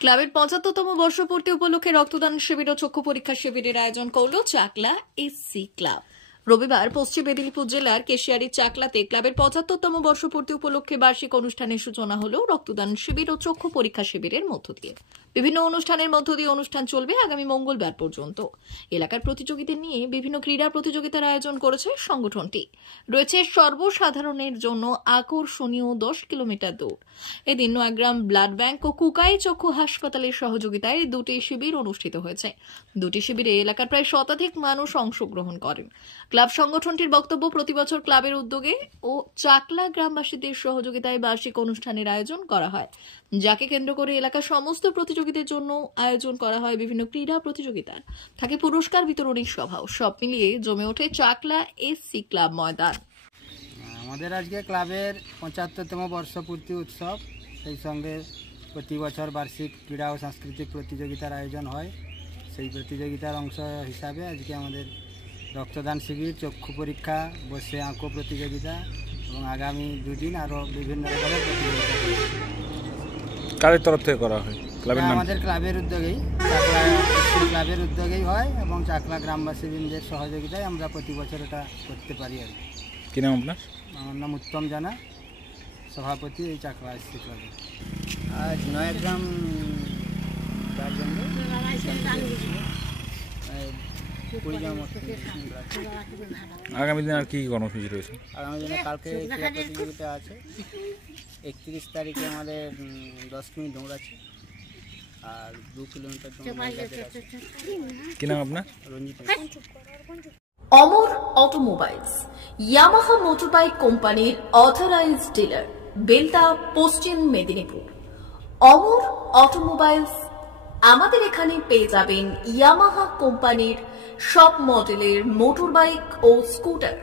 ক্লাবের ৭৫তম বর্ষপূর্তি উপলক্ষে রক্তদান শিবির ও চক্ষু পরীক্ষা শিবিরের আয়োজন করল চাকলা এসসি ক্লাব। রবিবার পশ্চিম মেদিনীপুর জেলার কেশিয়ারি চাকলাতে ক্লাবের ৭৫তম বর্ষপূর্তি উপলক্ষে বার্ষিক অনুষ্ঠানের সূচনা হল রক্তদান শিবির ও চক্ষু পরীক্ষা শিবিরের মধ্য দিয়ে। বিভিন্ন অনুষ্ঠানের মধ্য দিয়ে অনুষ্ঠান চলবে আগামী মঙ্গলবার পর্যন্ত। এলাকার প্রতিযোগীদের নিয়ে বিভিন্ন ক্রীড়া প্রতিযোগিতার আয়োজন করেছে সংগঠনটি। রয়েছে সর্বসাধারণের জন্য আকর্ষণীয় 10 কিলোমিটার দৌড়। এদিন নয়াগ্রাম ব্লাড ব্যাংক ও কুকাই চক্ষু হাসপাতালের সহযোগিতায় দুটি শিবির অনুষ্ঠিত হয়েছে। দুটি শিবিরে এলাকার প্রায় শতাধিক মানুষ অংশগ্রহণ করেন। ক্লাব সংগঠনটির বক্তব্য, প্রতি বছর ক্লাবের উদ্যোগে ও চাকলা গ্রামবাসীদের সহযোগিতায় বার্ষিক অনুষ্ঠানের আয়োজন করা হয়, যাকে কেন্দ্র করে এলাকার সমস্ত প্রতিযোগীদের জন্য আয়োজন করা হয় বিভিন্ন ক্রীড়া প্রতিযোগিতার। থাকে পুরস্কার বিতরণী সভাও। সব মিলিয়ে জমে ওঠে চাকলা এসসি ক্লাব ময়দান। আমাদের আজকে ক্লাবের ৭৫তম বর্ষপূর্তি উৎসব, সেই সঙ্গে প্রতি বছর বার্ষিক ক্রীড়া ও সাংস্কৃতিক প্রতিযোগিতার আয়োজন হয়। সেই প্রতিযোগিতার অংশ হিসাবে আজকে আমাদের রক্তদান শিবির, চক্ষু পরীক্ষা, বসে আঁকো প্রতিযোগিতা এবং আগামী দুদিন আরও বিভিন্ন রকমের প্রতিযোগিতা। কাদের তরফ থেকে করা হয়? আমাদের ক্লাবের উদ্যোগেই, ক্লাবের উদ্যোগেই হয় এবং চাকলা গ্রামবাসীদের সহযোগিতায় আমরা প্রতি বছর এটা করতে পারি আর কি। নাম আপনার? আমার নাম উত্তম জানা, সভাপতি এই চাকলা এসসি ক্লাবে। আজ নয়াগ্রাম আগামী দিন আর কি কর্মসূচি রয়েছে? আগামী দিনে কালকে ক্রীড়া প্রতিযোগিতা আছে। 31 তারিখে আমাদের 10 মিনিট দৌড় আছে আর 2 কিলোমিটার দৌড়। কি নাম আপনার? রঞ্জিত। অমর অটোমোবাইলস, ইয়ামাহা মোটরবাইক কোম্পানির অথরাইজড ডিলার, বেলদা, পশ্চিম মেদিনীপুর। অমর অটোমোবাইলস, আমাদের এখানে পেয়ে যাবেন ইয়ামাহা কোম্পানির সব মডেলের মোটরবাইক ও স্কুটার।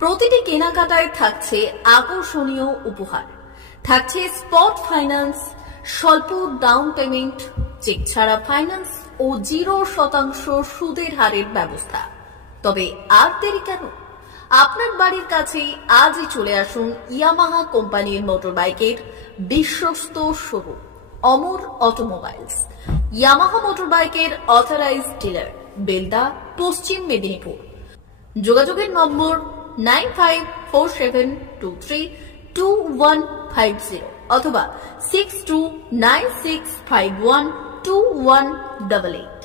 প্রতিটি কেনাকাটায় থাকছে আকর্ষণীয় উপহার, থাকছে স্পট ফাইন্যান্স, স্বল্প ডাউন পেমেন্ট, চেক ছাড়া ফাইন্যান্স ও 0% সুদের হারের ব্যবস্থা। তবে আর দেরি কেন? আপনার বাড়ির কাছেই আজই চলে আসুন ইয়ামাহা কোম্পানির মোটরবাইকের বিশ্বস্ত শোরুম অমর অটোমোবাইলস, ইয়ামাহা মোটরবাইকের অথরাইজড ডিলার, বেলদা, পশ্চিম মেদিনীপুর। যোগাযোগের নম্বর 9547232150 অথবা 6296512188।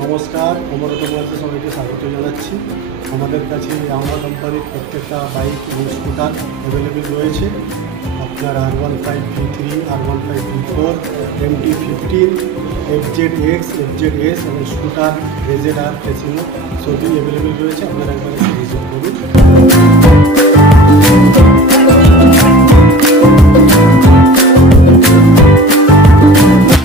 নমস্কার, অমর অটোমোবাইলসে সবাইকে স্বাগত জানাচ্ছি। আমাদের কাছে ইয়ামাহা কোম্পানির প্রত্যেকটা বাইক এবং স্কুটার অ্যাভেলেবেল রয়েছে। আপনার R15 V3, R15 V4, MT-15, FZX, FZS এবং স্কুটার RZR, ফেসিনো সবই অ্যাভেলেবেল রয়েছে। আপনারা একবার ভিজিট করুন।